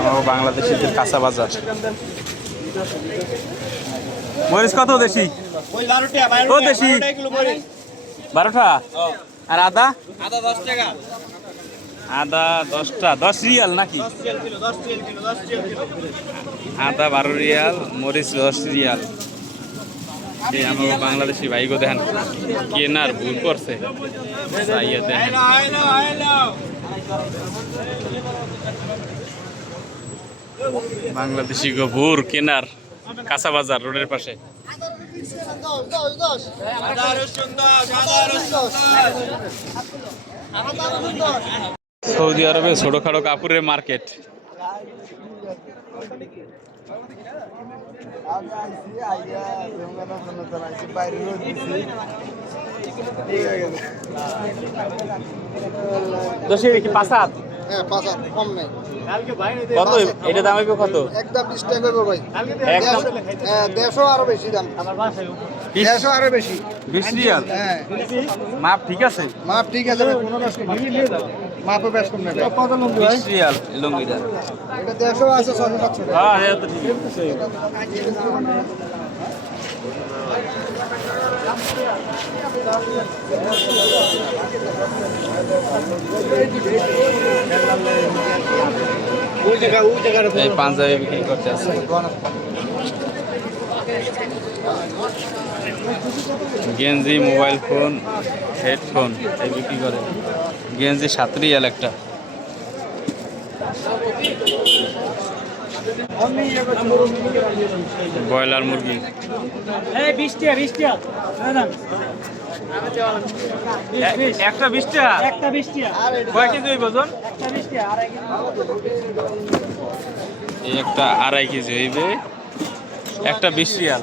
আমার বাংলাদেশিদের কাঁচা বাজার। মরিচ কত দেশি? ও দেশি 12টা। আর আদা? আদা 10 টাকা। আদা 10টা 10 রিয়াল নাকি? আদা 12 রিয়াল, মরিচ 10 রিয়াল। এই আমার বাংলাদেশি ভাইগো দেখেন কেনার ভুল করছে। দেখেন বাংলাদেশি গোবর কেনার কাঁচা বাজার রোডের পাশে। সৌদি আরবে ছোটখাটো কাপড়ের মার্কেট। কি পাঁচাত? হ্যাঁ 5 কম নেই। কত এটা দাম হইবে কত? একদম 20 টাকা করবে ভাই। একদম 150 আরো বেশি দাম। 150 আরো বেশি। 20 রিয়াল? হ্যাঁ মাপ ঠিক আছে? মাপ ঠিক আছে ভাই, 15 মাপও বেশ কম নেবে। কত লুঙ্গি ভাই? 20 রিয়াল লুঙ্গিটা। এটা 150 আছে 600 টাকা। হ্যাঁ এটা তো ঠিক আছে। এই পাঞ্জাবি বিক্রি করতে আছে। গেঞ্জি, মোবাইল ফোন, হেডফোন এই বিক্রি করে। গেঞ্জি 7 রিয়াল একটা। ব্রয়লার মুরগি 20 টাকা 20 টাকা। একটা 20 টাকা। একটা 20 টাকা। কয় কেজি হইব ওজন? একটা 20 টাকা। আড়াই কেজি। এই একটা 2.5 কেজি হইবে। একটা 20 রিয়াল।